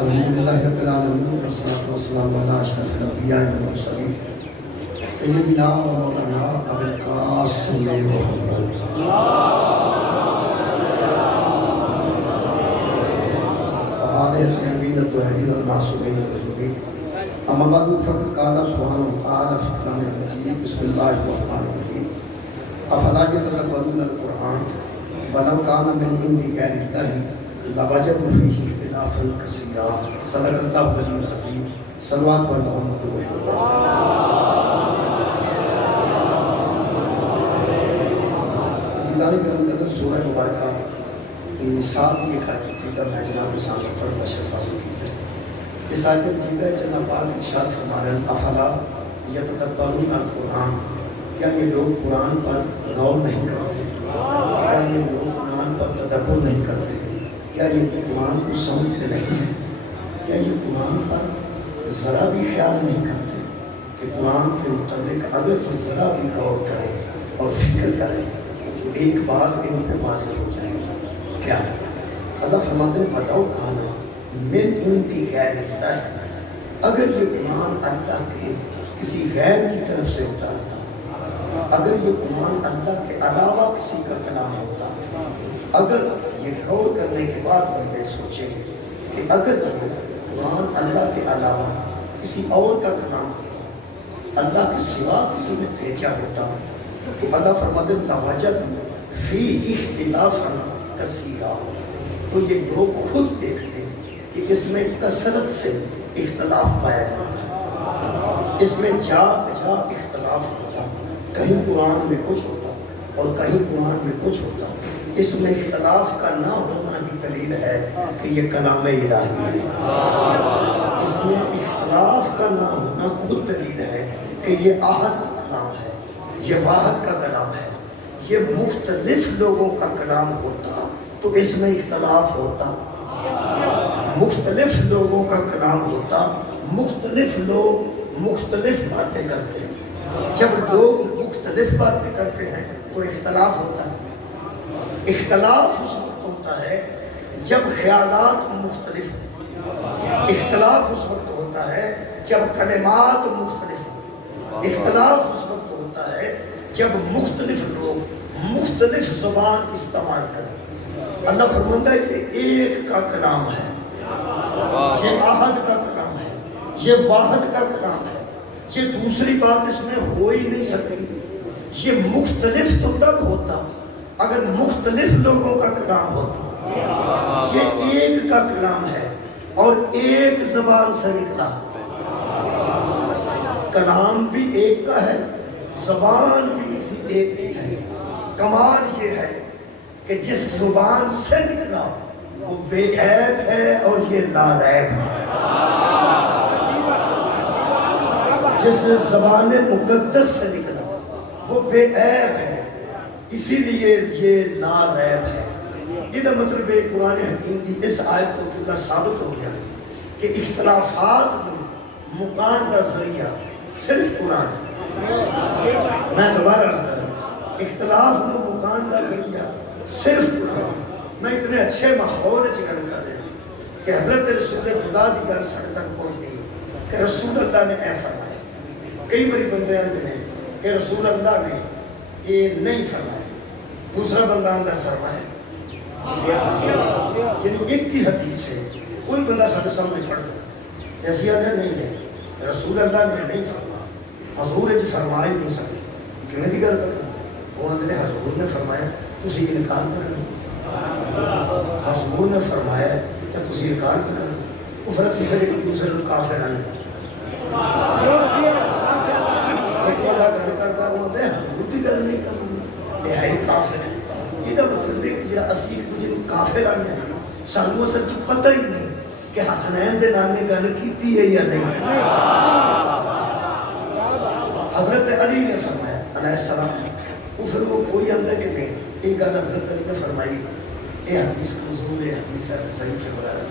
الحمدللہ رب العالمین والصلاۃ والسلام علی اشرف الانبیاء والمرسلین سیدنا و مولانا ابو القاسم محمد وآلہ الطیبین الطاہرین المعصومین المظلومین اما بعد فقد قال سبحانہ وتعالی فی کلام المجید بسم اللہ الرحمن الرحیم افلا یتدبرون القرآن ولو کان من عند غیر اللہ لوجدوا فیہ اختلافا کثیرا صدق اللہ العلی العظیم صلوات و محمد عزیزان کرام سورہ مبارکہ نساء کی ایک آیت مقیدہ میں جناب کے سامنے پڑھ بشر حاصل کی ہے۔ اس آیت مقیدہ جناب پاک ارشاد فرما رہے ہیں افلا یتدبرون القرآن، کیا یہ لوگ قرآن پر غور نہیں کرتے؟ کیا یہ لوگ قرآن پر تدبر نہیں کرتے؟ کیا یہ قرآن کو سمجھتے نہیں ہیں؟ کیا یہ قرآن پر ذرا بھی خیال نہیں کرتے کہ قرآن کے متعلق اگر یہ ذرا بھی غور کریں اور فکر کریں تو ایک بات ان پہ واضح ہو جائے گی؟ کیا؟ اللہ فرماتے ہیں وَلَوْ كَانَ مِنْ عِنْدِ غَيْرِ اللَّهِ، اگر یہ قرآن اللہ کے کسی غیر کی طرف سے اترتا، اگر یہ قرآن اللہ کے علاوہ کسی کا کلام ہوتا، اگر یہ غور کرنے کے بعد بندے سوچیں گے کہ اگر یہ قرآن اللہ کے علاوہ کسی اور کا کلام ہوتا، اللہ کے سوا کسی نے بھیجا ہوتا، تو اللہ فرماتے ہیں لَوَجَدُوا فِيهِ اخْتِلَافًا کثیرا، تو یہ گروہ خود دیکھتے کہ اس میں کثرت سے اختلاف پایا جاتا ہے، اس میں جا بجا اختلاف ہوتا، کہیں قرآن میں کچھ ہوتا اور کہیں قرآن میں کچھ ہوتا۔ اس میں اختلاف کا نہ ہونا ہی دلیل ہے کہ یہ کلام الہی ہے۔ اس میں اختلاف کا نہ ہونا خود دلیل ہے کہ یہ احد کا کلام ہے، یہ واحد کا کلام ہے۔ یہ مختلف لوگوں کا کلام ہوتا تو اس میں اختلاف ہوتا، مختلف لوگوں کا کلام ہوتا، مختلف لوگ مختلف باتیں کرتے ہیں۔ جب لوگ مختلف باتیں کرتے ہیں تو اختلاف ہوتا ہے۔ اختلاف اس وقت ہوتا ہے جب خیالات مختلف ہوں، اختلاف اس وقت ہوتا ہے جب کلمات مختلف ہوں، اختلاف اس وقت ہوتا ہے جب مختلف لوگ مختلف زبان استعمال کریں۔ اللہ فرماتا ہے کہ ایک کا کلام ہے، یہ احد کا کلام ہے، یہ واحد کا کلام ہے، یہ دوسری بات اس میں ہو ہی نہیں سکتی۔ یہ مختلف تو تب ہوتا اگر مختلف لوگوں کا کلام ہوتا، یہ ایک کا کلام ہے اور ایک زبان سے نکلا، کلام بھی ایک کا ہے، زبان بھی کسی ایک کی ہے۔ کمال یہ ہے کہ جس زبان سے نکلا وہ بے عیب ہے اور یہ لا ریب ہے، جس زبان مقدس سے نکلا وہ بے عیب ہے، اسی لیے یہ لا ریب ہے۔ یہ مطلب ہے قرآن حکیم کی اس آیت کو اللہ ثابت ہو گیا کہ اختلافات میں مکان کا ذریعہ صرف قرآن ہے۔ میں دوبارہ عرض کر رہا ہوں، اختلاف میں مکان کا ذریعہ صرف قرآن۔ میں اتنے اچھے ماحول سے گل کر رہا ہوں کہ حضرت رسول خدا کی گل ساڈے تک پہنچ گئی کہ رسول اللہ نے اے فرمایا۔ کئی بڑی بندے آتے ہیں کہ رسول اللہ نے یہ نہیں فرمایا، دوسرا بندہ اندر فرمایا، یعنی ایک کی حدیث ہے، کوئی بندہ سارے سامنے پڑھ رہا ہے جیسی آدھے نہیں ہے رسول اللہ نے نہیں فرمایا، حضور نے فرما ہی نہیں سکتے، کیوں دی گل کر وہ آدھے نے حضور نے فرمایا تسی انکار کر دو، حضور نے فرمایا تو تسی انکار کر دو، وہ فرض سکھا کہ دوسرے لوگ کافر ہیں۔ ایک والا گھر کرتا وہ آدھے حضور بھی گل نہیں کرتا، یہ ہے کافر ہے۔ یہ مطلب ہے کہ اسی کچھ کافر آنے ہیں، سانو اصل چ پتہ ہی نہیں کہ حسنین دے نام نے گل کیتی ہے یا نہیں۔ حضرت علی نے فرمایا علیہ السلام، وہ پھر وہ کوئی اندر کہ نہیں ایک گل حضرت علی نے فرمائی، یہ حدیث کمزور ہے، حدیث ہے ضعیف ہے وغیرہ۔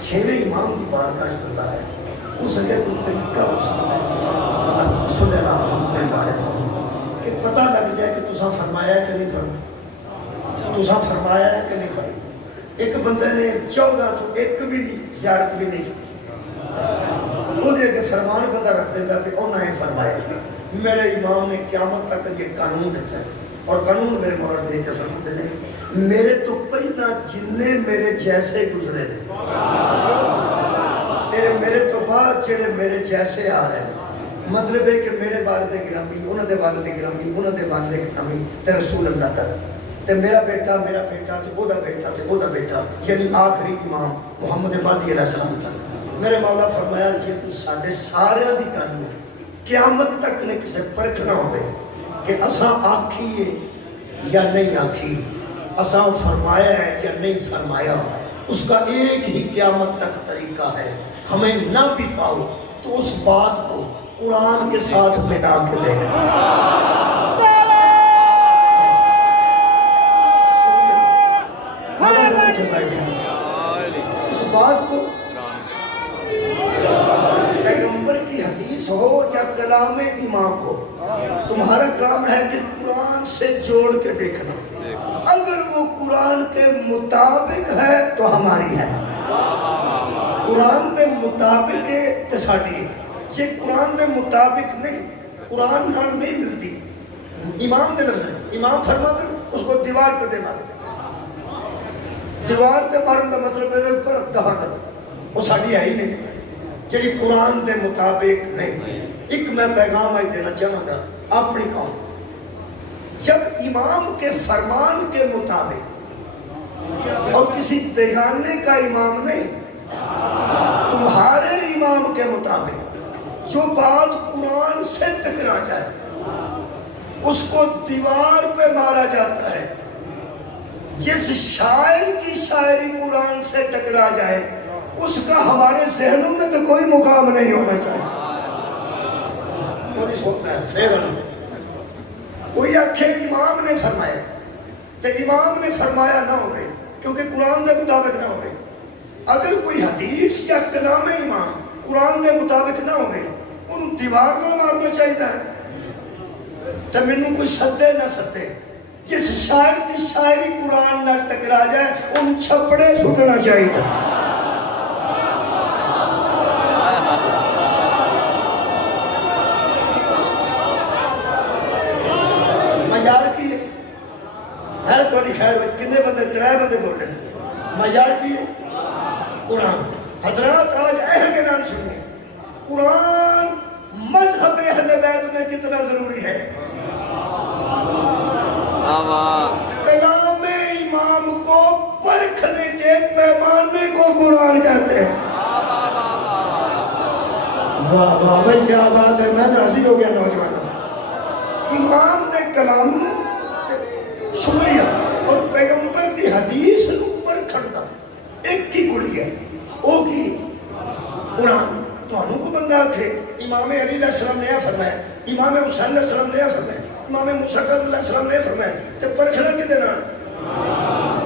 چھویں امام کی بارگاہ بندہ ہے، اس کے کوئی طریقہ ہو سکتا ہے اللہ صلی اللہ علیہ وسلم کہ پتہ لگ جائے کہ تساں فرمایا ہے کہ نہیں فرمایا، تساں فرمایا ہے کہ نہیں فرمایا۔ ایک بندے نے 14 تو ایک بھی نہیں زیارت بھی نہیں کی. وہ دے کے فرمان بندہ رکھ دیتا کہ انہوں نے فرمایا میرے امام نے قیامت تک یہ قانون دیتا ہے. اور قانون میرے مولا دے کے فرماتے ہیں میرے تو پہلا جننے میرے جیسے گزرے تیرے میرے تو بعد جڑے میرے جیسے آ رہے ہیں. مطلب ہے کہ میرے والد گرامی انہوں دے والد گرامی انہوں دے والد گرامی تے رسول اللہ تک تے میرا بیٹا تے او دا بیٹا تے او دا بیٹا یعنی آخری امام محمد مہدی علیہ السلام تک. میرے مولا فرمایا جی تو سارے سارے دی کر لو قیامت تک نے کسے پرکھنا ہوئے کہ اساں آکھیے یا نہیں آکھی اساں فرمایا ہے یا نہیں فرمایا. اس کا ایک ہی قیامت تک طریقہ ہے. ہمیں نہ بھی پاؤ تو اس بات کو قرآن کے ساتھ ملا کے دیکھنا. اس بات کو پیغمبر کی حدیث ہو یا کلام امام ہو تمہارا کام ہے کہ قرآن سے جوڑ کے دیکھنا. اگر وہ قرآن کے مطابق ہے تو ہماری ہے. قرآن کے مطابق ہے تو ساڑھی. جے قرآن کے مطابق نہیں قرآن نال نہیں ملتی. امام دے لفظ امام فرماتے اس کو دیوار پہ دے مارے. دیوار تے مارن کا مطلب ہے پر دہا کر وہ ساڑھی ہے ہی نہیں جڑی قرآن کے مطابق نہیں. ایک میں پیغام آئی دینا چاہوں گا اپنی قوم. جب امام کے فرمان کے مطابق اور کسی بیگانے کا امام نہیں تمہارے امام کے مطابق جو بات قرآن سے ٹکرا جائے اس کو دیوار پہ مارا جاتا ہے. جس شاعر کی شاعری قرآن سے ٹکرا جائے اس کا ہمارے ذہنوں میں تو کوئی مقام نہیں ہونا چاہیے. کوئی سوچتا ہے فیرن کوئی آکھے امام نے فرمایا تو امام نے فرمایا نہ ہوئے کیونکہ قرآن کے مطابق نہ ہوئے. اگر کوئی حدیث یا کلام امام قرآن کے مطابق نہ ہوئے ان دیوار نہ مارنا چاہیے تو مینوں کوئی سدے نہ سدے. جس شاعر کی شاعری قرآن نہ ٹکرا جائے ان چھپڑے سٹنا چاہیے. معیار کی ہے تھوڑی خیر کنے بندے 3 بندے بولے معیار کی قرآن. حضرات آج اہم اعلان سنیے قرآن مذہب اہل بیت میں کتنا ضروری ہے. کلام امام کو پرکھنے کے پیمانے کو قرآن کہتے ہیں. واہ واہ بھائی کیا بات ہے. میں راضی ہو گیا نوجوانوں. امام دے کلام شکریہ اور پیغمبر دی حدیث پرکھن دا ایک کی گلی ہے وہ کی قرآن. تو انہوں کو بندہ آکھے امام علی علیہ السلام نے فرمایا امام حسین علیہ السلام نے فرمایا امام موسیٰ علیہ السلام نے فرمایا تو پرکھنا کی دینا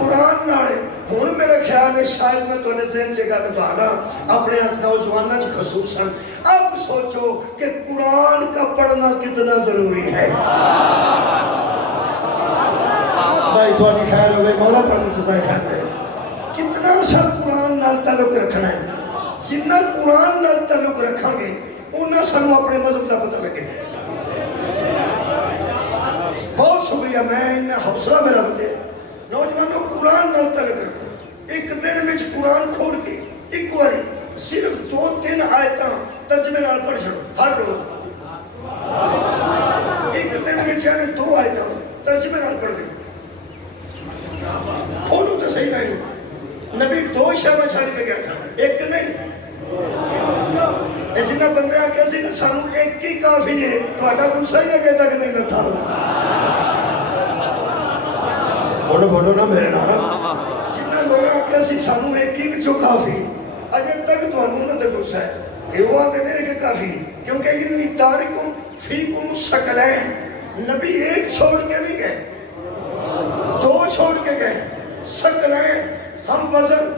قرآن ناڑے. ہون میرا خیال ہے شاید میں تو نے ذہن جگہ دبانا اپنے نوجوانہ جی خصوصاً اب سوچو کہ قرآن کا پڑھنا کتنا ضروری ہے. بھائی تھوڑی خیر ہوئے مولا تعالیٰ جزائے خیر ہے. کتنا سا قرآن نال تعلق رکھنا ہے. جنہ قرآن نال تعلق رکھا گے انہاں سانو اپنے مذہب کا پتہ لگے. بہت شکریہ. میں حوصلہ میرا بدے نوجوانوں قرآن نال تعلق رکھو. ایک دن میں قرآن کھول کے ایک باری صرف 2-3 آیتاں ترجمے نال پڑھ چھڑو ہر روز. ایک دن میں چاہے 2 آیتاں ترجمے نال پڑھ دیں کھولو تو صحیح نہیں. نبی 2 شعبہ چھڑ کے گیا سا ایک نہیں. جنہ بندے آکے سی سانو ایک ہی کافی ہے تھوڑا غصہ ہی لگے تک نہیں لتھا. بولو بولو نا میرے نام. جنہ لوگ آکے سی سانو ایک ہی بچو کافی اجے تک تو انہوں نے غصہ ہے کہ وہ آتے ہیں کہ کافی کیونکہ انی تارکم فیکم ثقلین. نبی ایک چھوڑ کے نہیں گئے 2 چھوڑ کے گئے. ثقلین ہم وزن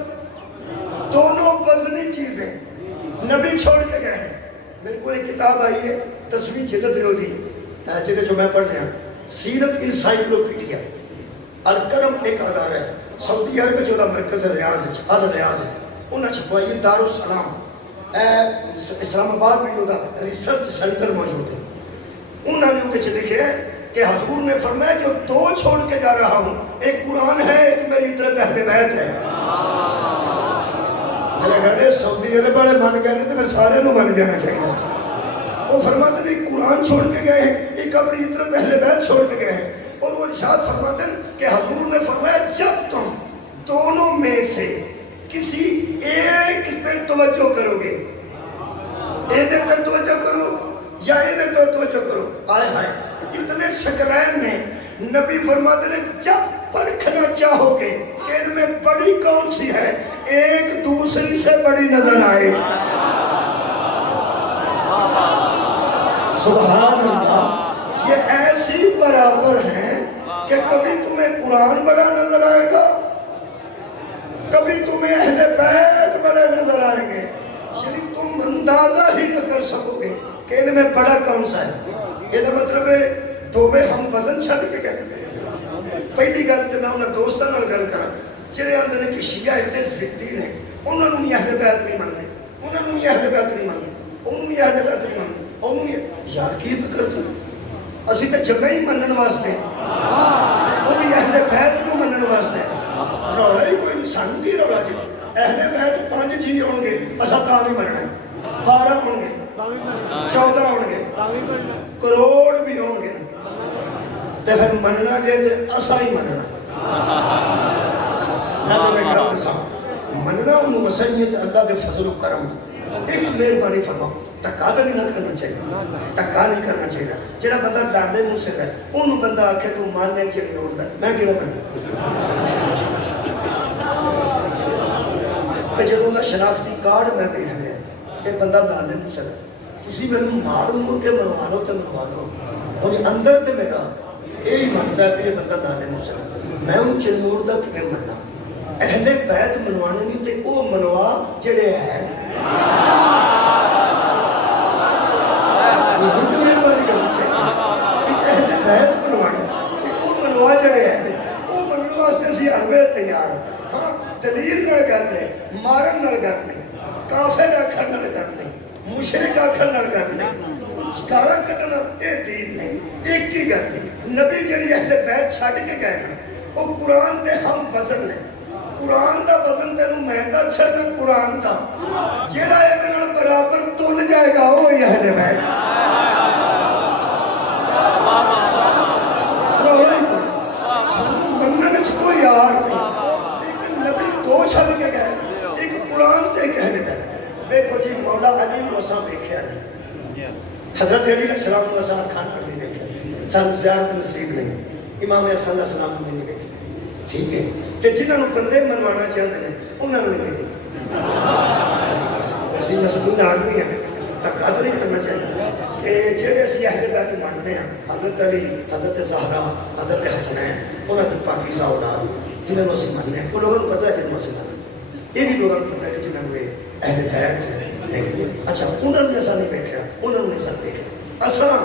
دونوں وزنی چیزیں نبی چھوڑ کے گئے ہیں. میرے کو ایک کتاب آئی ہے 10ویں جلد ہو دی جہاں جو میں پڑھ رہا سیرت انسائکلوپیڈیا. الکرم ایک ادارہ ہے سعودی عرب جو مرکز ریاض الریاض انہیں چھپوائی دارالسلام اسلام آباد میں جو ریسرچ سینٹر موجود ہے. انہوں نے کچھ لکھے کہ حضور نے فرمایا جو دو چھوڑ کے جا رہا ہوں، ایک قرآن ہے، ایک میری اطرت اہل بیت ہے. میرے گھر سعودی عرب والے من گئے تو پھر سارے نو من جانا چاہیے. وہ فرماتے ہیں قرآن چھوڑ کے گئے ہیں، ایک اپنی اطرت اہل بیت چھوڑ کے گئے ہیں. اور وہ ارشاد فرماتے ہیں کہ حضور نے فرمایا جب تم دونوں میں سے کسی ایک پہ توجہ کرو گے، ایدے پہ توجہ کرو یا ایدے پہ توجہ کرو، آئے ہائے اتنے شکلین میں نبی فرماتے ہیں جب پرکھنا چاہو گے کہ ان میں بڑی کون سی ہے، ایک دوسری سے بڑی نظر آئے. سبحان اللہ. یہ ایسی برابر ہیں کہ کبھی تمہیں قرآن بڑا نظر آئے گا، کبھی تمہیں اہل بیت بڑے نظر آئیں گے. یعنی تم اندازہ ہی نہ کر سکو گے کہ ان میں بڑا کون سا ہے. یہ مطلب ہے دوویں ہم وزن چھڑ کے گئے. پہلی گل تو میں انہیں دوستوں نال گل کراں جڑے آندے نے کہ شیعہ ایڈے ضدی نے، انہوں نے بھی اہل بیت نہیں منتے، انہوں نے بھی اہل بیت نہیں منتے، انہوں بھی اہل بیت نہیں منتے، انہوں بھی یار کی فکر کرو. اسی تے جمع ہی منن واسطے، وہ بھی اہل بیت نو منن واسطے. روڑا ہی کوئی نہیں، سانو کی روڑا جی. اہل بیت 5 جی ہون گے، اسا تاں نہیں مننا. 12 ہون گے، 14 ہون گے، کروڑ بھی ہون گے، تے پھر مننا جے تے اسا ہی مننا. میں تو میں کہا دساں مننا انہوں وسیعت اللہ دے فضل و کرم. ایک مہربانی فرماؤ، تکا تو نہیں کرنا چاہیے، تکا نہیں کرنا چاہیے. جڑا بندہ لالے منہ سے ہے انہوں بندہ آکھے تو ماننے چلی لوڑتا ہے، میں کیوں بنا کہ جب انہوں شناختی کارڈ میں دیکھ لیا کہ بندہ لالے منہ سے ہے، تسی میں مار مور کے منوا لو تو منوا لو. انہیں اندر تے میرا یہی منتا ہے کہ یہ بندہ لالے منہ سے ہے. میں انہوں چلی لوڑتا کہ میں مننا اہل بیت منوانے نہیں تے او منوا جڑے ہیں. مہربانی کرنی چاہیے اہل بیت منوانے تے او منوا جڑے ہیں، او منن واسطے اسی ہر ویلے تیار ہیں. ہاں دلیل نال گل ہے، مارن نال گل نہیں، کافر آکھن نال گل نہیں، مشرک آکھن نال گل نہیں، گالاں کڈنا اے دین نہیں. ایک ہی گل نہیں. نبی جڑی اہل بیت چھڈ کے گئے نا وہ قرآن دے ہم وزن نے. قرآن دا وزن تینوں مہنگا چھڑنا قرآن دا جیڑا یہ دن برابر تل جائے گا وہ ہی اہل بیت. سانو منن وچ کوئی یار نہیں، لیکن نبی دو چھڑ کے گئے، ایک قرآن تے ایک اہل بیت. دیکھو جی مولا علی نو اساں ویکھیا نہیں، حضرت علی علیہ السلام نو اساں کھانا نہیں ویکھیا، سانو زیارت نصیب نہیں، امام حسن علیہ السلام نے نہیں ویکھی. ٹھیک ہے تے جنہاں نو بندے منوانا چاہتے ہیں انہاں نو نہیں. اسی مسکون آدمی ہیں، تکا تو نہیں کرنا چاہیے کہ جڑے اسی اہل بیت ماننے ہیں، حضرت علی، حضرت زہرا، حضرت حسنین، انہاں تے پاکیزہ اولاد جنہاں نو اسی ماننے ہیں. وہ لوگوں کو پتہ ہے جنہاں اسی ماننے ہیں، یہ بھی لوگوں کو پتہ ہے کہ جنہاں نو اہل بیت نہیں. اچھا انہاں نے ایسا نہیں دیکھا، انہوں نے ایسا دیکھا. اساں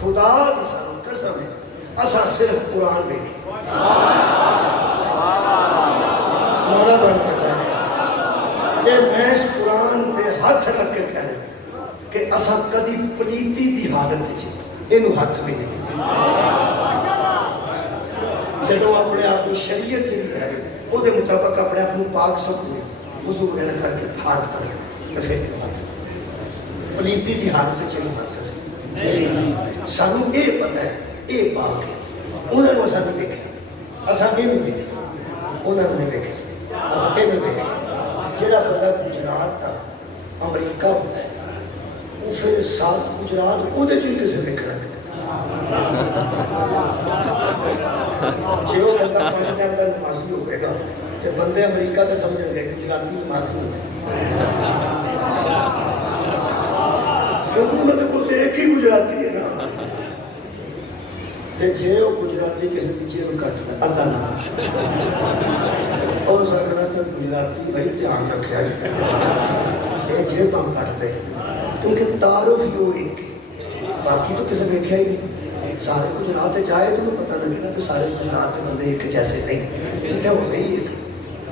خدا دی سانو قسم ہے اساں صرف قرآن دیکھے. مولا بن کے جائے میں اس قرآن پہ ہاتھ رکھ کے کہہ رہا کہ اساں کدی پلیتی دی حالت انہوں ہاتھ بھی نہیں. جدوں اپنے آپ کو شریعت نہیں ہے وہ دے مطابق اپنے آپ کو پاک سمجھے، وضو وغیرہ کر کے طہارت کر تو پھر ہاتھ پلیتی دی حالت چلو ہاتھ سے. سانو یہ پتہ ہے یہ پاک ہے. انہوں نے اساں نہیں دیکھا، اساں یہ نہیں دیکھا، انہوں نے دیکھا، اساں یہ نہیں دیکھا. جڑا بندہ گجرات کا امریکہ ہوتا ہے وہ پھر سال گجرات وہ چیز کسے دیکھنا. جی وہ بندہ 5 ٹائم کا نمازی ہوئے گا تو بندے امریکہ تے سمجھیں گے گجراتی نمازی ہوتے ہیں، کیونکہ انہوں نے کچھ ایک ہی گجراتی ہے نا. جے وہ گجراتی کسی دی جیب کٹ ادا نہ اور سکنا کہ گجراتی بھائی دھیان رکھا یہ جیباں کٹ دے کیونکہ تعارف ہی وہ ایک باقی تو کسی دیکھا ہی نہیں. سارے گجرات جائے تو پتہ لگے نا کہ سارے گجرات کے بندے ایک جیسے نہیں، جتنے ہو گئی ایک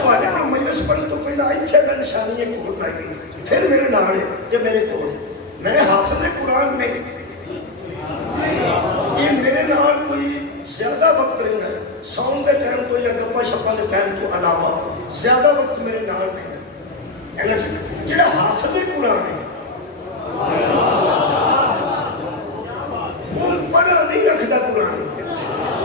ਤੁਹਾਡੇ ਕੋਲ ਮਜਲਿਸ ਪੜ੍ਹਨ ਤੋਂ ਪਹਿਲਾਂ ਇੱਥੇ ਮੈਂ ਨਿਸ਼ਾਨੀ ਇੱਕ ਹੋਰ ਲਾਈ ਫਿਰ ਮੇਰੇ ਨਾਲ ਹੈ ਤੇ ਮੇਰੇ ਕੋਲ ਮੈਂ ਹਾਫਿਜ਼ ਕੁਰਾਨ ਨਹੀਂ ਇਹ ਮੇਰੇ ਨਾਲ ਕੋਈ ਜ਼ਿਆਦਾ ਵਕਤ ਰਹਿੰਦਾ ਹੈ ਸੌਣ ਦੇ ਟਾਈਮ ਤੋਂ ਜਾਂ ਗੱਪਾਂ ਸ਼ੱਪਾਂ ਦੇ ਟਾਈਮ ਤੋਂ ਇਲਾਵਾ ਜ਼ਿਆਦਾ ਵਕਤ ਮੇਰੇ ਨਾਲ ਰਹਿੰਦਾ ਹੈ ਨਾ ਜਿਹੜਾ ਹਾਫਿਜ਼ ਕੁਰਾਨ ਹੈ ਉਹ ਪੜ੍ਹਾ ਨਹੀਂ ਰੱਖਦਾ ਕੁਰਾਨ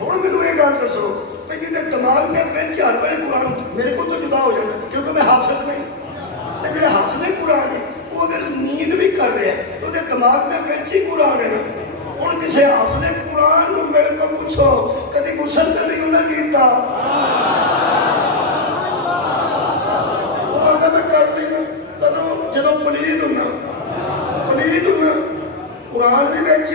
ਹੁਣ ਮੈਨੂੰ ਇਹ ਗੱਲ ਦੱਸੋ ਕਿ ਜਿਹਦੇ ਦਿਮਾਗ ਦੇ ਵਿੱਚ ਹਰ ਵੇਲੇ ਕੁਰਾਨ ਮੇਰੇ ਕੋਲ ਤੋਂ ਜੁਦਾ ਹੋ ਜਾਂਦਾ ਕਿਉਂਕਿ ਮੈਂ ਹਾਫਿਜ਼ ਨਹੀਂ ਤੇ ਜਿਹੜਾ ਹਾਫਿਜ਼ ਕੁਰਾਨ ਹੈ ਉਹ ਅਗਰ ਨੀਂਦ ਵੀ ਕਰ ਰਿਹਾ ਹੈ ਉਹਦੇ ਦਿਮਾਗ ਦੇ ਵਿੱਚ ਹੀ ਕੁਰਾਨ ਹੈ ਨਾ ਹੁਣ ਕਿਸੇ ਹਾਫਿਜ਼ ਕੁਰਾਨ ਨੂੰ ਮਿਲ ਕੇ ਪੁੱਛੋ ਕਦੀ ਗੁਸਲ ਤਾਂ ਨਹੀਂ ਉਹਨਾਂ ਕੀਤਾ ਉਹ ਤਾਂ ਮੈਂ ਕਰ ਲੈਣਾ ਕਦੋਂ ਜਦੋਂ ਪਲੀਦ ਹੁੰਨਾ ਕੁਰਾਨ ਵੀ ਵਿੱਚ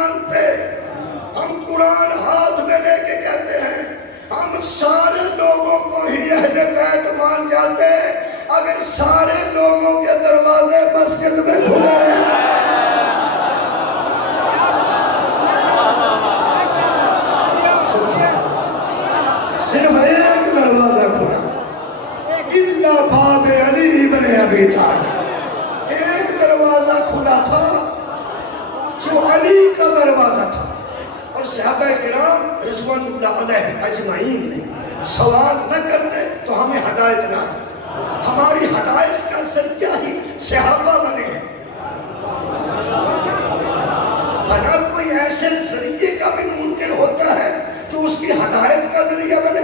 مانتے. ہم قرآن ہاتھ میں لے کے کہتے ہیں ہم سارے لوگوں کو ہی اہل بیت مان جاتے اگر سارے لوگوں کے دروازے مسجد میں کھلے ہیں. صرف ایک دروازہ کھلا تھا الا باب علی بن ابی طالب. ایک دروازہ کھلا تھا جو علی کا دروازہ تھا. اور صحابہ کرام رضوان اللہ علیہ اجمعین نے سوال نہ کرتے تو ہمیں ہدایت نہ آتی. ہماری ہدایت کا ذریعہ ہی صحابہ بنے ہیں. بھلا کوئی ایسے ذریعے کا بھی ممکن ہوتا ہے جو اس کی ہدایت کا ذریعہ بنے.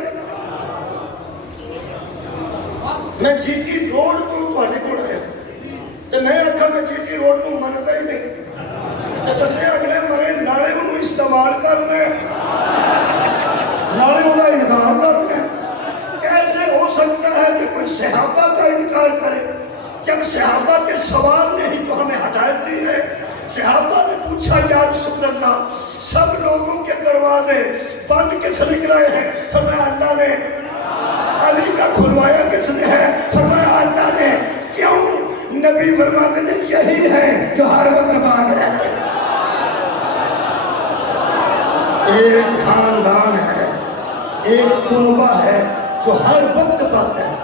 میں جی ٹی روڈ تو کو آیا تو میں آخا میں جی ٹی روڈ کو منتا ہی نہیں تو بندے اگلے مرے نالے انہوں استعمال کرنے نالے انہوں انکار کرنے. کیسے ہو سکتا ہے کہ کوئی صحابہ کا انکار کرے جب صحابہ کے سوال نے ہی تو ہمیں ہدایت دی ہے. صحابہ نے پوچھا یا رسول اللہ سب لوگوں کے دروازے بند کس لکھ رہے ہیں؟ فرمایا اللہ نے. علی کا کھلوایا کس نے ہے؟ فرمایا اللہ نے. کیوں؟ نبی فرماتے ہیں یہی ہے جو ہر وقت بھاگ رہتے ہیں. ایک خاندان ہے ایک کنبہ ہے جو ہر وقت بھاگ رہتا ہے.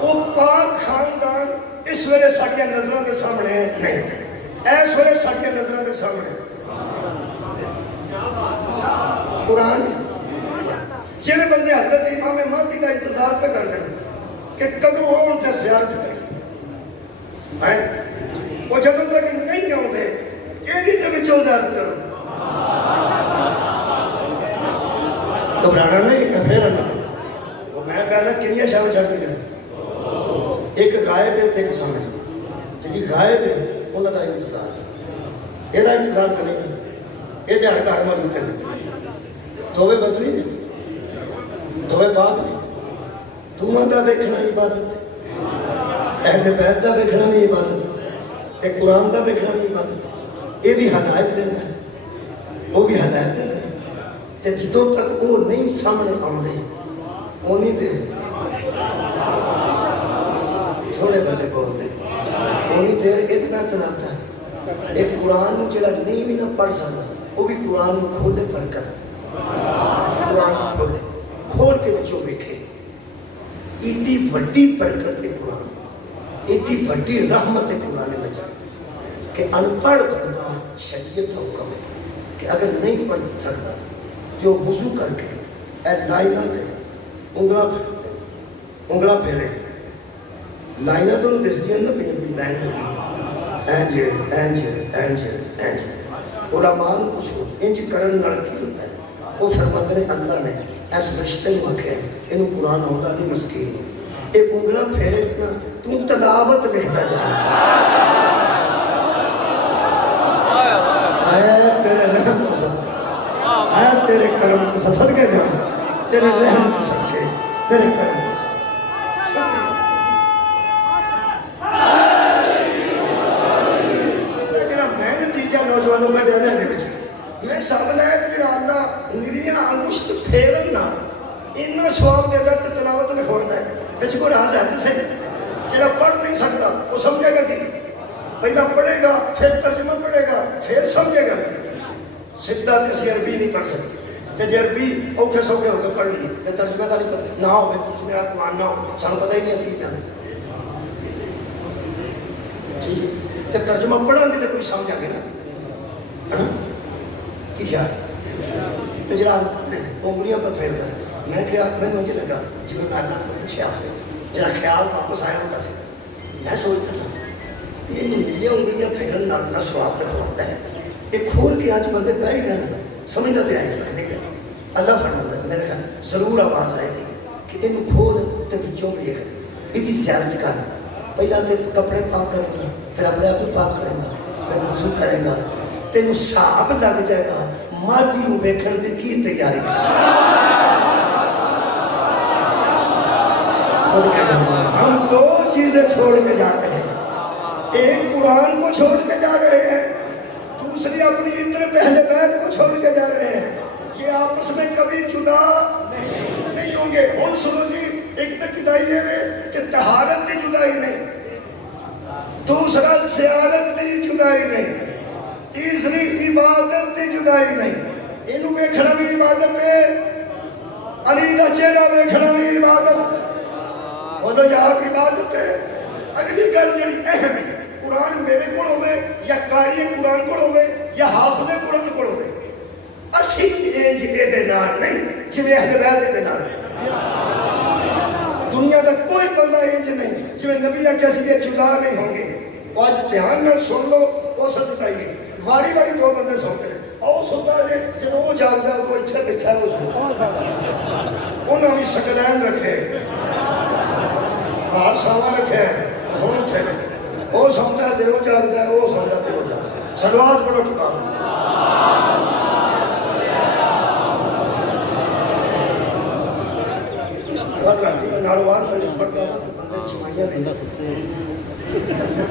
وہ پاک خاندان اس ویلے ساڑھیاں نظروں کے سامنے نہیں ایس ویلے ساڑھیاں نظروں کے سامنے قرآن جڑے بندے حضرت امام مہدی کا انتظار پہ کر رہے ہیں کہ کدوں آن تے زیارت کریں وہ جدوں تک نہیں آؤندے ایدی تے بچوں زیارت کرو. گھبرانا نہیں میں پھر آنا وہ میں کہنا کنیا شاہ چھڑ کے گئے. ایک غائب ہے ایک سامنے جی غائب ہے انہوں کا انتظار ہے یہ انتظار تو نہیں ہے یہ ہر گھر موجود ہے. دووے بس نہیں دووے پاک نہیں. دونوں کا ویکھنا عبادت اہل بیت کا ویکھنا نہیں عبادت تے قرآن کا ویکھنا نہیں عبادت. یہ بھی ہدایت دینا ہے وہ بھی ہدایت دینا ہے تے جدوں تک وہ نہیں سامنے آؤندے اونی دیر تھوڑے بندے بولتے اونی دیر اتنا تراتا ہے. ایک قرآن جڑا نہیں بھی نہ پڑھ سکتا وہ بھی قرآن کو کھولے برکت قرآن کو کھولے کھول کے بچوں ویکھے. ایڈی وڈی برکت ہے قرآن ایڈی وڈی رحمت ہے قرآن مجید کہ ان پڑھ بندہ شریعت کا حکم ہے کہ اگر نہیں پڑھ سکتا جو وضو کر کے اے لائنہ کے انگلا پھیرے لائنہ تو انہوں دس دیا نا بھی لائن لگی اینج اینج اینج اینج علماء نے پوچھو انج کرن لڑکی ہوتا ہے وہ فرماتے ہیں اللہ نے ایس رشتے میں آکھے انہوں قرآن ہوتا نہیں مسکین ایک انگلا پھیرے نا تو تلاوت لکھتا جانا اے تیرے رحم تو صدقے اے تیرے کرم تو صدقے جانا تیرے رحم تو صدقے تیرے کرم تو صدقے. جنہا میں نتیجہ نوجوانوں کا دینے دے بچے میں سابل ہے کہ جنہا اللہ نگریاں انگشت پھیرن نا انہا سواب دے گا تلاوت لکھوانا ہے بچ کو راز ہے سے جنہا پڑھ نہیں سکتا وہ سمجھے گا کہ پہلا پڑھے گا پھر ترجمہ پڑھے گا پھر سمجھے گا. سدھا تیسی عربی نہیں پڑھ سکتی تے جے عربی اوکھے سوکھے ہو کے پڑھ لی تے ترجمہ کا نہیں پڑھ نہ ہوئے ترجمہ کا قرآن نہ ہو سانو پتہ ہی نہیں ہے کیا ٹھیک ہے تے ترجمہ پڑھا نہیں تے کوئی سمجھا گے نا کی خیال تے جڑا پڑھنے انگلیاں پر پھیر گا میں کیا میں مجھے لگا جب میں اللہ کو پوچھے آپ جڑا خیال واپس آیا ہوتا سی میں سوچتا سا یہ انگلیاں پھیرن نہ سواب تک ہوتا ہے یہ کھول کے آج بندے پہ ہی رہنا سمجھتا تے آئے تک نہیں گیا. اللہ فرماتا ہے میرے خیال ضرور آواز آئے گی کہ انہوں کھول تے بچوں بھی ہے یہ زیارت کر پہلا تے کپڑے پاک کریں گا پھر اپنے آپ کو پاک کریں گا پھر وضو کریں گا تینوں صاحب لگ جائے گا مادی نو ویکھن دی کی تیاری ہم دو چیزیں چھوڑ کے جا رہے ہیں ایک قرآن کو چھوڑ کے جا رہے ہیں دوسری اپنی عطرت اہل بیت کو چھوڑ کے جا رہے ہیں. یہ آپس میں کبھی جدا نہیں ہوں گے. ہن سنو جی، ایک تو جدائی ہے کہ طہارت کی جدائی نہیں، دوسرا زیارت کی جدائی نہیں، تیسری عبادت کی جدائی نہیں. انہوں ویکھنا بھی عبادت ہے، علی دا چہرہ ویکھنا بھی عبادت. بولو یار عبادت ہے. اگلی گل جڑی اہم ہے، قرآن میرے کو ہوئے یا قاری قرآن کو ہوئے یا حافظ قرآن کو ہوئے، اسی انج دے نال نہیں جویں اہل بیت دے نال. دنیا کا کوئی بندہ انج نہیں جویں نبی آکھیا سی یہ جدا نہیں ہوں گے. آج دھیان نال سن لو. وہ سدائیے واری واری دو بندے سوتے ہیں. او سوتا ہے جب وہ جاگتا ہے وہ اتنے بیٹھا ہے وہ سوتا. انہوں نے سکلین رکھے، بار ساوا رکھے، ہوں اٹھے وہ سوتا ہے دلو جاگتا ہے، وہ سوتا دلو جاگتا ہے. سلوات پڑھو ٹکا کل راتی میں ناروان میں اس پڑھتا تھا تو بندے جمائیاں نہیں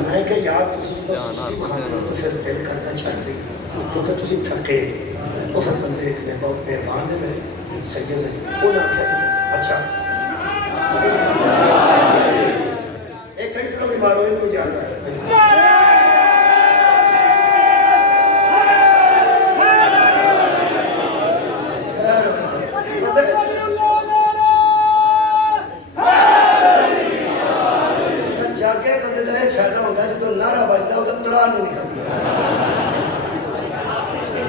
میں کہ یار تسی جب سستی کھاتے ہو تو پھر دل کرتا چھاڑتے کیونکہ تسی تھکے. وہ پھر بندے ایک نے بہت مہربان نے میرے سید نے وہ نہ کہا اچھا ایک کئی طرح بیمار ہوئے تو یاد آیا نعرہ بجتا ہوتا تڑا نہیں نکلتا.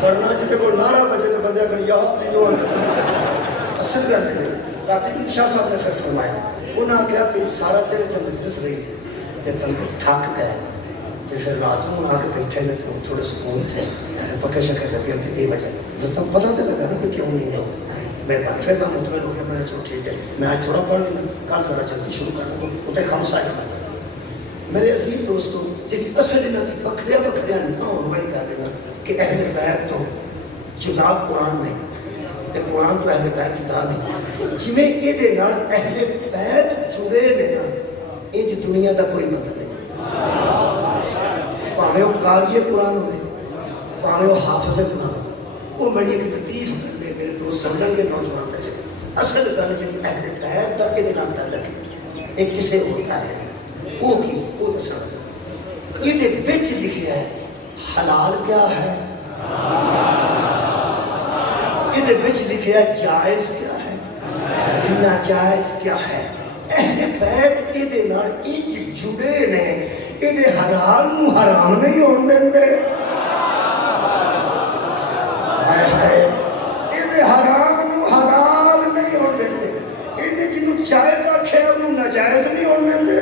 ورنہ جتے کوئی نعرہ بجے تو بندے اگر یاد نہیں ہو اصل گل ہے. راتی بن شاہ صاحب نے پھر فرمایا انہوں نے کہا کہ سارا تیرے سے مجلس رہی تے بندے تھک گئے تے پھر رات میں آ کے بیٹھے نے تو تھوڑے سکون تھے تے پکے شکے لگے تے یہ وجہ دوستوں پتہ تو لگا نا کہ کیوں نہیں ہوتی. میں پھر میں مطمئن ہو گیا میں نے چلو ٹھیک ہے میں آج تھوڑا پڑھ لینا کل ذرا جلدی شروع کر دوں اتنے خم سائے کر. میرے عزیز دوستوں جی اصل انہوں کی بکھریاں بکھریاں نہ ہونے والی گل ہے کہ اہل بیت تو جدا قرآن نہیں تے قرآن تو اہل بیت جدا نہیں. جویں یہ اہل بیت جڑے نے نا یہ دنیا کا کوئی مطلب نہیں. پاویں وہ قاری قرآن ہوئے پاویں وہ حافظ قرآن وہ بڑی ایک لطیف گل ہے میرے دوست سمجھن گے نوجوان بچے. اصل گل جی اہل بیت کا یہ تعلق ہے یہ کسے ہوتا ہے وہ کی وہ دسنا یہ لکھا ہے حلال کیا ہے یہ لکھا ہے جائز کیا ہے ناجائز کیا ہے. اہل بیت یہ جڑے نے یہ حلال نو حرام نہیں ہونے دے. یہ حرام نو حلال نہیں ہونے دے. انہیں جنہوں جائز آکھے انہوں ناجائز نہیں ہونے دے.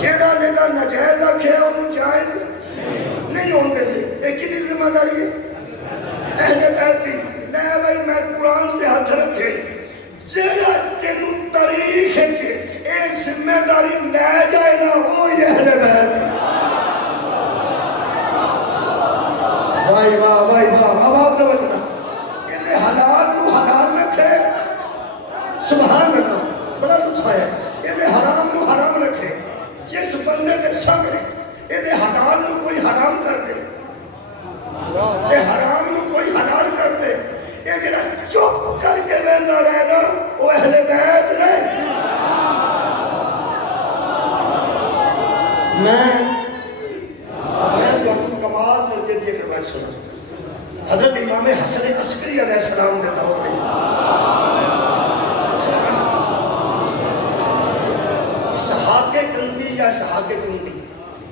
جیڑا دیگا ناجائز آکھے انہوں جائز نہیں ہونے دے. ایک کی ذمہ داری ہے اہل بیت دی. لے بھائی میں قرآن سے ہاتھ رکھے جیڑا تینوں تاریخ ہے اے ذمہ داری لے جائے نا وہ یہ اہل بیت. وائی واہ وائی واہ آباد نہ بچنا. یہ حلال نو حلال رکھے سبحان اللہ بڑا لطف آیا. یہ حرام نو حرام رکھے. جس بندے دے سامنے یہ حلال نو کوئی حرام کر دے تے حرام نو کوئی حلال کر دے یہ جڑا چپ کر کے بہندا رہے نا وہ اہل بیت نہیں. میں کمال درجے دی ایک روایت سنا حضرت امام حسن عسکری علیہ السلام کے دور میں اسحاق کندی یا اسحاق کندی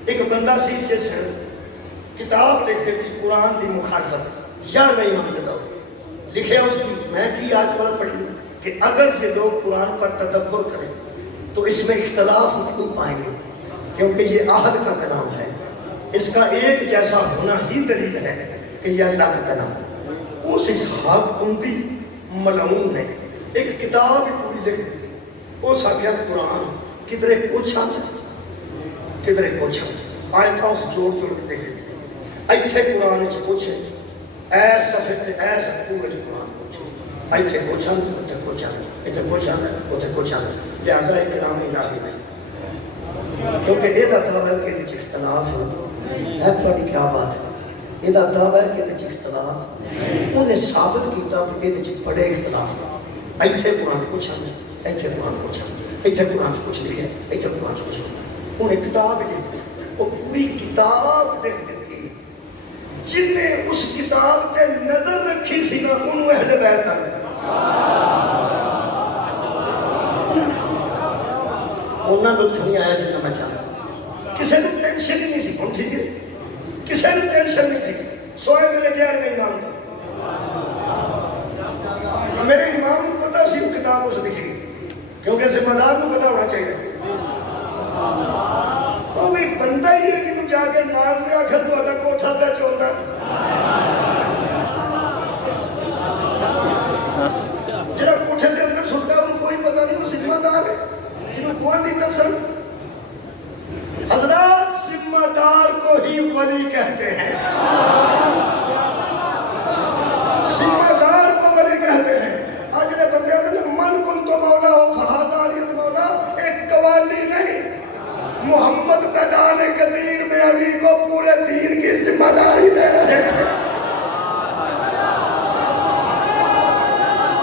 ایک بندہ سی جس کتاب لکھتے تھی قرآن دی مخالفت یا نہیں مانتے دو لکھے اس کی میں کی آج والا پڑھی کہ اگر یہ لوگ قرآن پر تدبر کریں تو اس میں اختلاف نہیں پائیں گے کیونکہ یہ عہد کا کلام ہے. اس کا ایک جیسا ہونا ہی دلیل ہے کہ یہ اللہ کا کلام ہے. اس اسحاق کندی ملعون نے ایک کتاب پوری لکھ دی تھی. اس آخر قرآن کدھرے کچھ آتا کدھرے کچھ آتا آیتاں اس جوڑ جوڑ کے لکھ دی تھی. ایتھے قرآن چ کچھ ہے ایس صفحے تے ایس پورے قرآن کچھ ایتھے کچھ آتا اتھے کچھ آتا اتھے کچھ آتا اتھے کچھ آتا. لہٰذا ایک کلام الہی نہیں کیونکہ یہ دعویٰ ہے کہ اختلاف ہے تھوڑی کیا بات ہے؟ یہ دعویٰ ہے کہ یہ اختلاف انہیں ثابت کیا کہ یہ بڑے اختلاف ہیں. ایتھے قرآن کچھ آنا، ایتھے قرآن کچھ آنا، ایتھے قرآن کچھ لکھے، ایتھے قرآن کچھ آنا. انہیں کتاب لکھ دی، وہ پوری کتاب لکھ دیتی. جن نے اس کتاب تے نظر رکھی سی نا انہوں اہل بیت آ گئے. انہوں نے لطف نہیں آیا جنہوں میں چاہتا. کسی نے ٹینشن ہی نہیں سی. ہوں ٹھیک ہے، کسی نے ٹینشن نہیں سی. سوائے میرے 11ویں امام کا. میرے امام کو پتا سی وہ کتاب اس لکھی، کیونکہ ذمہ دار کو پتا ہونا چاہیے. وہ بھی بندہ ہی ہے کہ وہ جا کے مار دے آخر تو اٹھا کوٹھا پہ چوتا. جنہا کوٹھے کے اندر سلطا ہے انہوں کوئی پتا نہیں، وہ ذمہ دار ہے جنہوں کون دیتا سن. حضرات ذمہ دار کو ہی ولی کہتے ہیں، ذمہ دار کو ولی کہتے ہیں. آج نے بندے اندر من کن تو مولا ہو فہذا علیت مولا ایک قوالی نہیں. محمد میدان قدیر میں علی کو پورے دین کی ذمہ داری دے رہے تھے.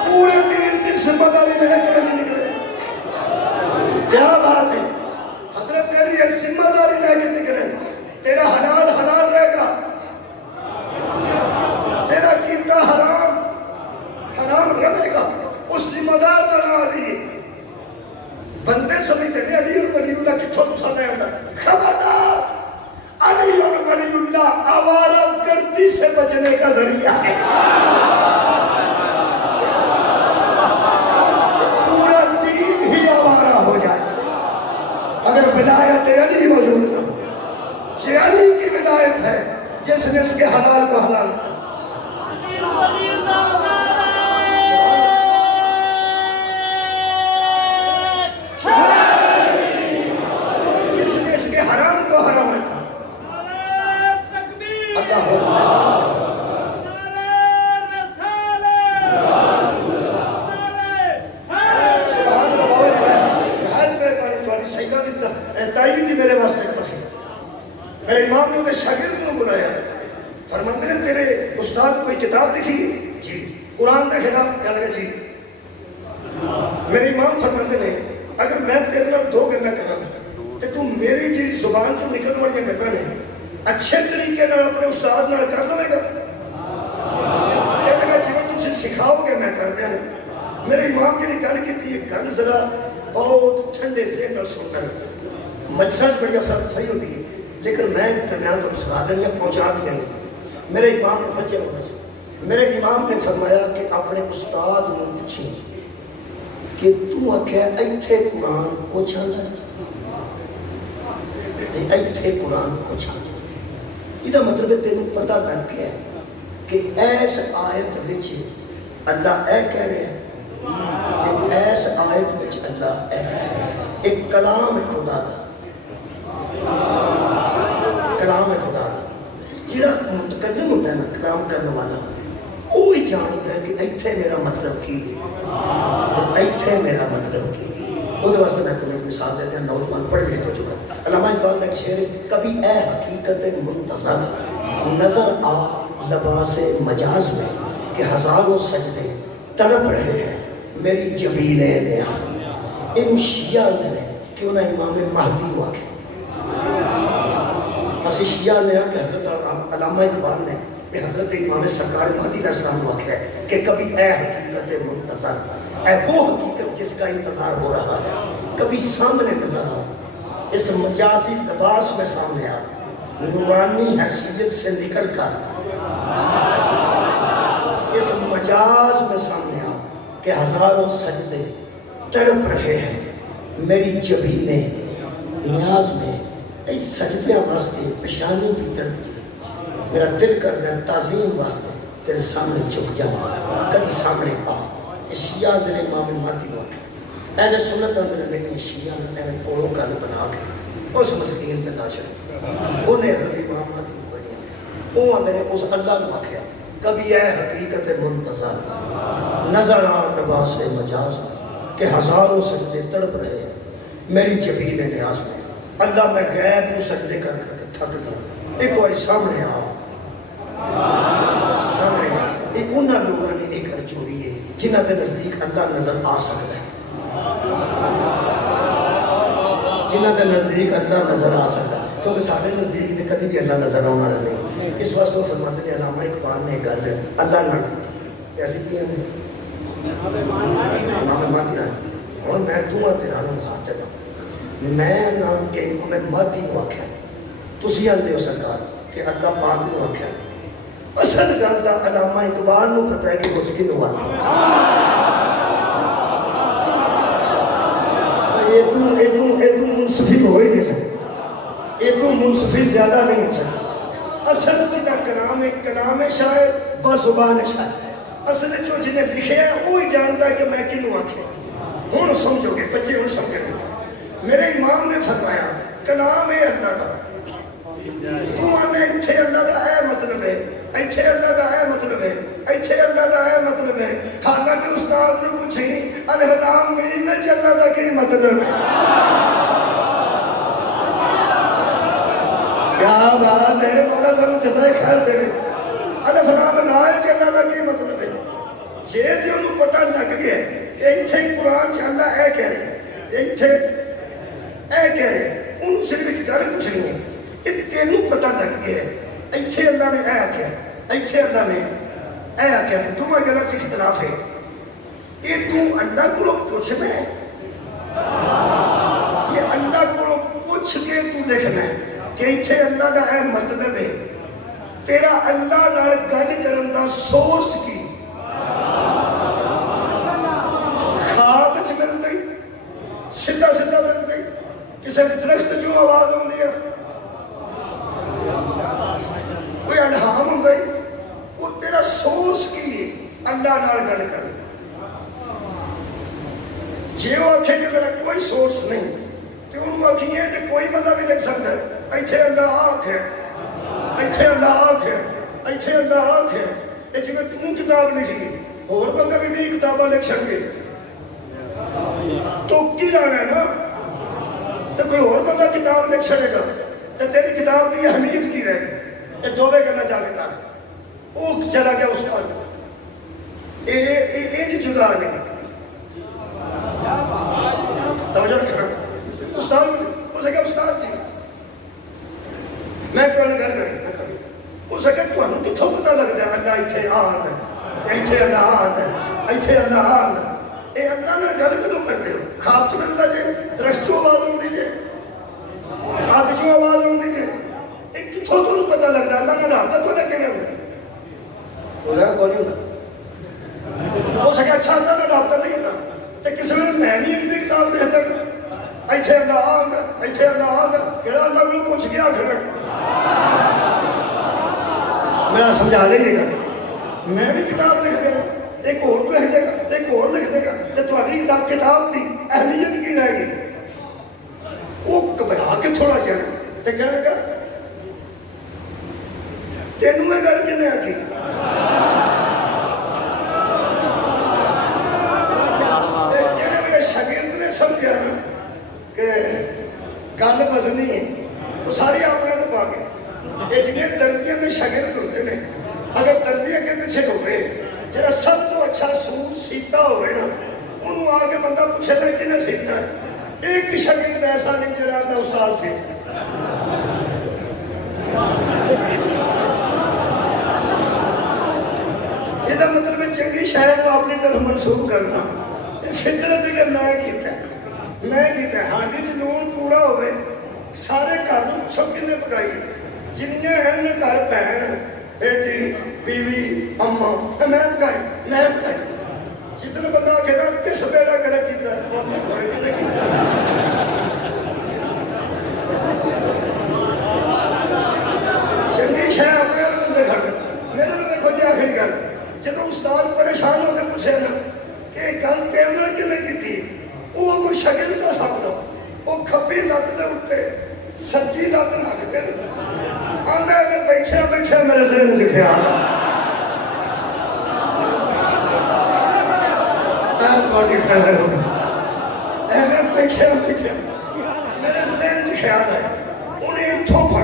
پورے دین کی ذمہ داری لے کے علی نکلے. کیا بات ہے حضرت علی یہ ذمہ داری لے کے نکلے. تیرا حلال حلال رہے گا، تیرا کیتا حرام حرام رہے گا. اس ذمہ دار کا نام علی. بندے سمجھتے ہیں علی ولی اللہ کتھوں تسا لے آندا. خبردار، علی ولی اللہ آوارہ گردی سے بچنے کا ذریعہ ہے. پورا دین ہی آوارہ ہو جائے اگر ولایت علی موجود نہ. یہ علی کی ولایت ہے جس نے اس کے حلال کو حلال کیا. میرے امام نے شاگرد کو بلایا، فرماتے ہیں تیرے استاد کوئی کتاب لکھی؟ جی. قرآن کے خلاف؟ کہنے لگا جی. میرے امام فرماتے ہیں اگر میں تیرے نال دو گلاں کراں تے تو میری جڑی زبان چوں نکلن والی گلاں نے اچھے طریقے نال اپنے استاد نال کر لوے گا؟ کہنے لگا جی تسی سکھاؤ گے میں کر دیاں. میرے امام جڑی گل کیتی ہے گل ذرا بہت ٹھنڈے ذہن نال سننا. مجلساں بڑی افراتفری ہوندی ہے لیکن میں درمیان تو سنا دیں پہنچا بھی دیں. میرے امام نے بچے ہونا سی. میرے امام نے فرمایا کہ اپنے استاد نے پوچھیں کہ تو آکھیا ایتھے قرآن کچھ آندا ہے، ایتھے قرآن کچھ آندا ہے. یہ مطلب ہے تینوں پتہ لگ گیا ہے کہ ایس آیت وچ اللہ اے کہہ رہے ہیں، ایس آیت وچ اللہ اے کہہ رہے ہیں. ایک کلام ہے خدا دا، کلام خدا دا. جڑا متکلم ہوتا ہے نا کلام کرنے والا، وہی جانتا ہے کہ ایتھے میرا مطلب کی ہے، ایتھے میرا مطلب کی. وہ واسطے میں تمہیں مثال دیتے ہیں. نوجوان پڑھ لکھ ہو چکا. علامہ اقبال کا شعر ہے کبھی اے حقیقت منتظر نظر آ لباس مجاز میں کہ ہزاروں سجدے تڑپ رہے ہیں میری جبین نیاز. ان شیعہ نے کیوں نہ امام مہدی کو آکھے. بس شیعہ نے کہ حضرت علامہ اقبال نے کہ حضرت امام سرکار مہدی علیہ السلام کو آکھا ہے کہ کبھی اے حقیقت منتظر، اے وہ حقیقت جس کا انتظار ہو رہا ہے، کبھی سامنے نظر آ، اس مجازی لباس میں سامنے آ، نورانی حیثیت سے نکل کر اس مجاز میں سامنے آ کہ ہزاروں سجدے تڑپ رہے ہیں میری جبین نیاز میں. اس سجدیاں واسطے پیشانی بھی تڑپتی. میرا دل کرتا ہے تعظیم واسطے تیرے سامنے جھک جاؤں، کبھی سامنے آ. شیعہ دل امام مہدی کو آکھے. اہل سنت اندر نہیں شیعہ نے ایویں کوڑوں گل بنا کے اس مسکین تے نہ چڑھے. انہیں حضرت امام مہدی کو پڑھیا. وہ اندر اس اللہ کو آکھیا کبھی اے حقیقت منتظر نظر آ لباس مجاز کہ ہزاروں سجدے تڑپ رہے ہیں میری جبین نیاز میں. اللہ میں غیب کو سجدے کر کے تھک گیا. ایک بار سامنے آؤ، سامنے آؤ۔ ایک انہاں لوگوں نے ایک گھر چوری ہے جنہاں دے نزدیک اللہ نظر آ سکتا ہے، جنہاں دے نزدیک اللہ نظر آ سکتا ہے، کیونکہ سارے نزدیک تے کدی بھی اللہ نظر آنا نہیں۔ اس واسطے وہ فرماتے ہیں علامہ اقبال نے گل اللہ نال کی ایسی کی ہے امام مہدی نال، اور میں تو تیرا نام مخاطب ہوں، میں نہ کہ امام مہدی کو آکھیا تسی آندے ہو سرکار کہ اللہ پاک کو آکھیا، اصل گل دا علامہ اقبال نو پتہ ہے کہ وہ سکی نو آکھیا۔ ایدوں منصفی ہو ہی نہیں سکتی، ایدوں منصفی زیادہ نہیں ہو سکتی۔ اصل جدہ کلام ہے، کلام شاعر بزبان شاعر، اصل جو جنہیں لکھے ہے وہی جانتا ہے کہ میں کنوں آکھیا۔ ہوں سمجھو گے بچے، ہوں سمجھو گے۔ میرے امام نے فرمایا کلام ہے اللہ کا، تو آنے اتھے اللہ دا اے مطلب ہے، ایتھے اللہ دا اے مطلب ہے، ایتھے اللہ دا اے مطلب ہے، حالانکہ استاد نے پوچھی الف لام میم میں اللہ دا کی مطلب ہے۔ کیا بات ہے، مولا تمہیں جزائے خیر دے۔ الف لام رائے اللہ دا کی مطلب ہے، جے تے انہوں پتہ لگ گیا کہ ایتھے قرآن چ اللہ اے کہہ رہے ہیں، ایتھے اے کہہ رہے ہیں، انہوں صرف ایک گل پوچھنی ہے، تینوں پتہ لگ گیا ایتھے اللہ نے اے آکھیا، ایتھے اللہ نے اے آکھیا، تو دونوں گلاں وچ اختلاف ہے، یہ تو اللہ کو پوچھنا ہے، یہ اللہ کو پوچھ کے تو دیکھنا ہے کہ ایتھے اللہ دا اے مطلب ہے، تیرا اللہ نال گل کرن دا سورس کی خواب وچ مل گئی، سیدھا سیدھا مل گئی، کسی درخت جو آواز ہوندی ہے، کوئی الہام ہوں گئی، وہ تیرا سورس کی اللہ نال گل کر۔ جے وہ آکھے کہ میرا کوئی سورس نہیں تو انہوں آکھیں ہے کہ کوئی بندہ بھی دیکھ سکتا ہے ایتھے اللہ آکھ ہے، ایتھے اللہ آکھ ہے، ایتھے اللہ آکھ ہے۔ یہ جب تم کتاب لکھی اور بندہ بھی کتابیں لکھ سکتے تو کی لانا ہے نا، تو کوئی اور بندہ کتاب لکھ سکے گا تو تیری کتاب کی اہمیت کی رہے گی۔ یہ دوبے کرنا چاہتے تھا، وہ چلا گیا استاد، یہ جدا نہیں توجہ رکھنا۔ استاد ہو سکے استاد جی میں کوئی گل کریں ہو سکے تمہیں کتوں پتہ لگتا ہے اللہ ایتھے آندا ہے، ایتھے اللہ آندا ہے، ایتھے اللہ آندا ہے۔ یہ اللہ نے گل کدوں کر رہے ہو؟ خواب چ ملتا جی، درخت چوں آواز آتی جی، اگ چوں آواز آتی جی، یہ کتوں تمہیں پتہ لگتا ہے؟ اللہ نے رابطہ تھوڑا کیویں ہوتا ہے؟ کوئی نہیں ہوتا، ہو سکے اچھا اللہ کا رابطہ نہیں ہوتا تو کسی ویلے میں نہیں ایک کتاب لکھ دیں گا ایتھے اللہ آندا، ایتھے اللہ آندا، کہڑا اللہ کو پوچھ کے آکھنا؟ میں سمجھا لیں گا، میں بھی کتاب لکھ دے گا، ایک اور لکھ دے گا، ایک اور لکھ دے گا، تو تھوڑی کتاب کی اہمیت کی رہے گی؟ وہ گھبرا کے تھوڑا جانا تو کہنے گا تینوں میں گل کنے آکی؟ جہاں میرے شاگرد نے سمجھا نا کہ گل بزنی ہے وہ ساری اپنے تو پا گئے۔ یہ جنہیں درجیاں کے شاگرد ہوتے ہیں، اگر درجی کے پیچھے ہوئے جہاں سب تو اچھا سوٹ سیتا ہوئے نا، انہوں آ کے بندہ پوچھے نا کنے سیتا ہے، ایک شاگرد ایسا نہیں جڑا آتا استاد سیتا۔ یہ مطلب چنگی شاید تو اپنی طرف منسوخ کرنا، یہ فطرت ہے کہ میں کیتا ہے، میں کیتا ہے۔ ہانڈی چ لون پورا ہوئے سارے گھر میں پوچھو کنے پکائی، جنیاں ہیں نے گھر بہن بیٹی بیوی اما میں پکائی، میں پکائی۔ جتنے بندہ آکھے نا کس بیڑا کرے کیتا ہے، وہ ہمارے کنے کیتا ہے۔ چنگی شاید اپنے بندے کھڑ گئے۔ میرے کو دیکھو جی آخری گل جب استاد پریشان ہو کے پوچھے نا کہ گل تیرے نال کنے کیتی، وہ کوئی شاگرد دا سامنا، وہ کھبی لت دے اوتے سجی لت رکھ کے آندا ہے بیٹھے بیٹھے میرے ذہن وچ خیال آ تھوڑی خیر ہو ایویں بیٹھے بیٹھے میرے ذہن وچ خیال ہے انہیں اتھوں پھڑ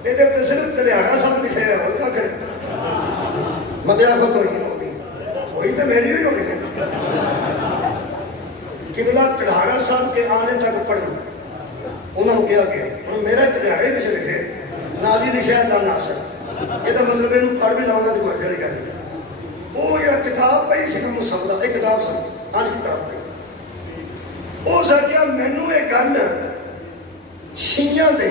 ਇਹਦੇ ਤੇ ਸਿਰਫ ਤਲਿਆੜਾ ਸਾਹਿਬ ਲਿਖਿਆ ਹੈ ਹੋਰ ਕਾ ਕਰੇ ਮਤਿਆ ਖੁਦ ਹੋਈ ਤਾਂ ਮੇਰੀ ਹੀ ਹੋਣੀ ਹੈ ਕਿਬਲਾ ਤਲਿਆੜਾ ਸਾਹਿਬ ਕੇ ਆਨੇ ਤੱਕ ਪੜ੍ਹੋ ਉਹਨਾਂ ਨੂੰ ਕਿਹਾ ਗਿਆ ਹੁਣ ਮੇਰਾ ਤਲਿਆੜੇ ਵਿੱਚ ਲਿਖੇ ਨਾਲ ਹੀ ਲਿਖਿਆ ਨਾ ਨਾਸਰ ਇਹਦਾ ਮਤਲਬ ਇਹਨੂੰ ਪੜ੍ਹ ਵੀ ਲਾਉਂਗਾ ਤੇ ਕੋਈ ਜਿਹੜੀ ਗੱਲ ਉਹ ਜਿਹੜਾ ਕਿਤਾਬ ਪਈ ਸੀ ਮੁਸੱਦਾ ਇਹ ਕਿਤਾਬ ਸੀ ਆਹ ਕਿਤਾਬ ਪਈ ਉਹ ਸਕਿਆ ਮੈਨੂੰ ਇਹ ਗੱਲ ਸ਼ੀਆਂ ਦੇ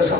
10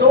2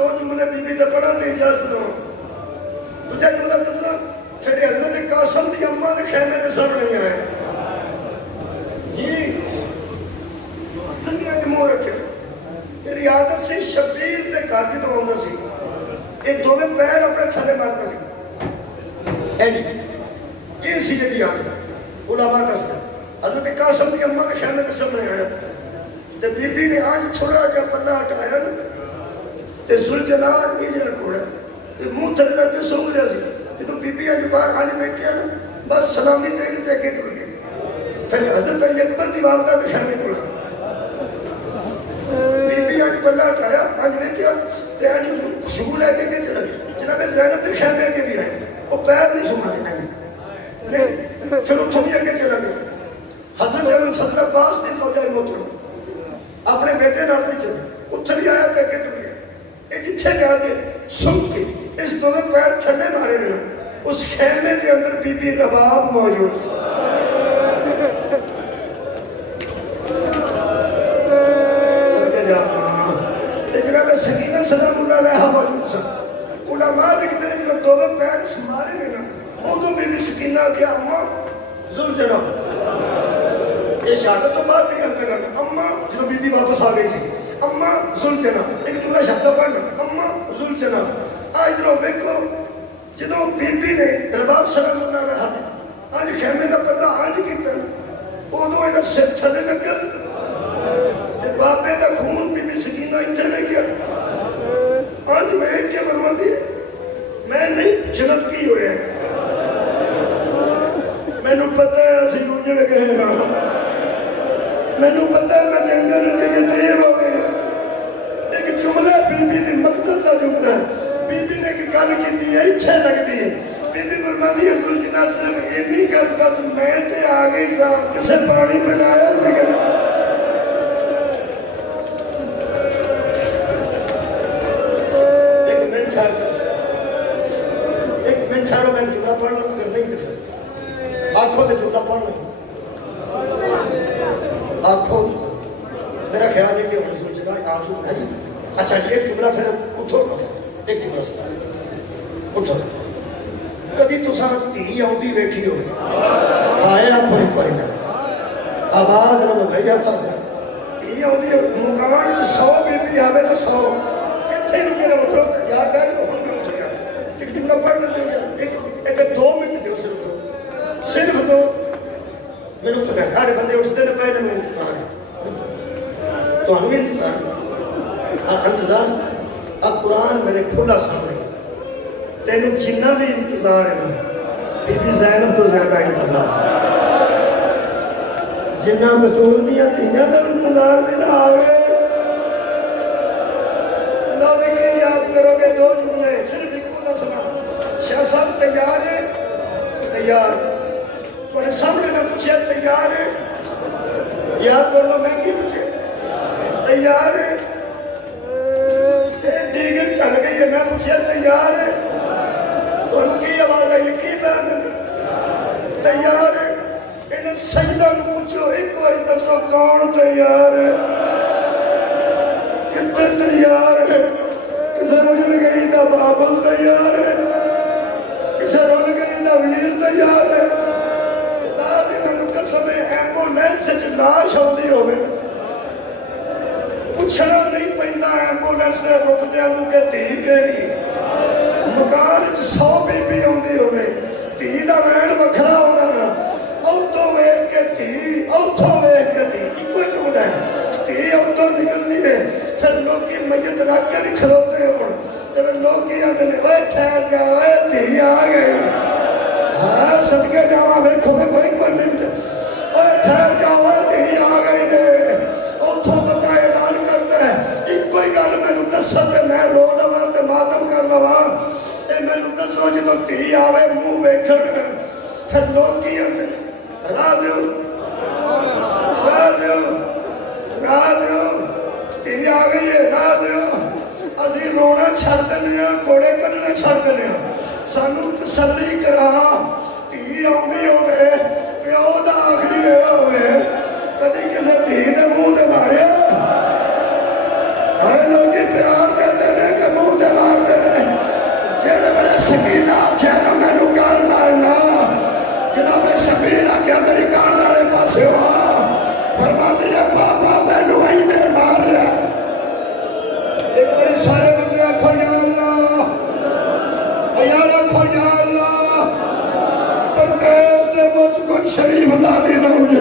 دو جملے بی بی دے پڑھا تے اجازت دو دوجا جملہ دسا پھر حضرت قاسم دی اماں دے خیمے دے سامنے نہیں آئے جی دنیا کے منہ رکھے تیری عادت سے شبیر دے گھر جدو آندا سی یہ دوویں پیر اپنے تھلے مارتا سی اے جی یہ سی جی عادت علماء دستے حضرت قاسم دی اماں دے خیمے دے سامنے آیا تے بی بی نے آج تھوڑا جا پلہ ہٹایا نا تے ذوالجلال یہ جڑا گھوڑا تے منہ تھلے رکھ کے سونگ رہا سی جدو بی بی آج باہر آج میں کیا نا بس سلامی دے کے تے اگے ٹر گئی پھر حضرت علی اکبر دی والدہ دے خیمے کھولا بی بی آج پلہ ہٹایا آج میں کیا تے آج خوشبو لے کے چلا گیا جناب زینب دے خیمے کے بھی آئے وہ پیر نہیں سما رہے نہیں پھر اتھوں بھی اگے چلا گیا حضرت ابن فضل عباس دی زوجہ محترم اپنے بیٹے نال پیچھے اتھے بھی آیا تے اگے ٹر گیا یہ جتھے جا کے سن کے اس دوویں پیر تھلے مارے نے اس خیمے دے اندر بی بی رباب موجود صدقے جاواں تے جناب سکینہ سلام اللہ علیہا موجود سن علماء لکھتے ہیں جب دوویں پیر مارے نے نا ادوں بی بی سکینہ کیا اماں ذوالجلال یہ شہادت تو بعد نہیں کرتا کرنا اماں جب بی بی واپس آ گئی سی اماں ذوالجلال ایک جملہ شہادت پڑھنا اماں ذوالجلال آج درو دیکھو جدو بی بی نے رباب سلام اللہ علیہا نے آج خیمے دا پردہ آج کیتا ادوں یہ سر تھلے لگا تے بابے دا خون بی بی سکینہ اتنے لے گیا آج میں کیا فرماندی ہے میں نہیں پوچھنا کی ہوئے ہیں میں نو پتہ ہے اسی اجڑ گئے ہاں میں نو پتہ ہے میں جنگل میں یہ دیر ہو گئی ایک جملہ بی بی دی مقتل دا جملہ بی بی نے کہ گل کی ہے اچھے لگ دی ہے بی بی فرماندی ہے ذوالجلال صرف اتنی گل بس میں تے آ گئی سا کسے پانی بنایا لگا ایک منٹ ٹھہرو میں جملہ پڑھ لوں مگر نہیں دکھا آنکھوں تے جملہ پڑھ لوں آنکھوں میرا خیال ہے کہ ہم سوچنا آنکھوں ہے جی اچھا ایک جملہ پھر اٹھو ایک جملہ سنا اٹھو کدی تساں دھی آؤندی ویکھی ہوئے ہائے آنکھوں ایک باری میں آواز نہ بھائی آتا دھی آؤندی مکان وچ 100 بی بی آوے تو 100 ایتھے نو میرا اٹھو یار بیٹھ جاؤ ہن میں اٹھ گیا ایک جملہ پڑھ لیندے یار ایک 2 منٹ دیو صرف دو میں نے پتہ ہے سارے بندے اٹھتے نے پہلے میں انتظار ہے تو ہمیں انتظار ہے انتظار اب قرآن میرے کھلا سامنے تینوں جنہ بھی انتظار ہے بی بی زینب تو زیادہ انتظار جنہ بطول دیا تیاں تو انتظار سے نہ آگے اللہ نے کہ یاد کرو گے 2 جملے صرف ایک کو دسنا شاہ صاحب تیار ہے تیار تمہارے سامنے میں پوچھے تیار ہے یاد بولو میں کی پوچھے تیار ہے دیگر چل گئی ہے میں پوچھے تیار ہے تو انہوں کی آواز ہے یہ کی بیان ہے تیار ہے انہیں سجدہ میں پوچھو ایک باری دسو کون تیار ہے کتنے تیار ہے کسے رجل گئی دا بابل تیار ہے کسے رول گئی دا ویر تیار ہے ایمبولینس لاش آتی ہوئے پوچھنا نہیں پہنتا ایمبولینس نے رکدیا کہ دھی کیڑی مکان 100 بی بی آتی ہوئے دھی دا وین وکھرا ہونا نا اتوں ویکھ کے دھی اتوں ویکھ کے دھی ایک جملہ ہے دھی اتوں نکلتی ہے پھر لوگ میت رکھ کے نہیں کھلوتے ہو پھر لوگ آتے ہیں اوے ٹھہر جا اوے دھی آ گئی ہاں صدقے جاواں ویکھو ویکھو ایک بار منٹ ٹھہر جاؤ دھی آ گئی ہے اتوں بندہ اعلان کرتا ہے ایک کوئی گل مینوں دسو تے میں رو لواں تے ماتم کر لواں اے مینوں دسو جدوں دھی آوے منہ ویکھن پھر لوگ کی آندے راہ دیو دھی آ گئی ہے راہ دیو اسی رونا چھڑ دینے ہاں کوڑے کڈنے چھڑ دینے ہاں سانوں تسلی کرا دھی آوندی ہوے پیو دا آخری ویلا ہوئے کدی کسے دھی دے منہ تے ماریا ہر لوگ پیار کہتے ہیں کہ منہ آخیا نا مینو گل نہ جناب شبیر آ کے میری گل والے پاسے وا فرما دیا بابا مینو اینے ماریا ایک بار سارے بندے آخو یا اللہ یار آخو یا اللہ پردیس دے مجھ کوئی شریف زادی نہ ہو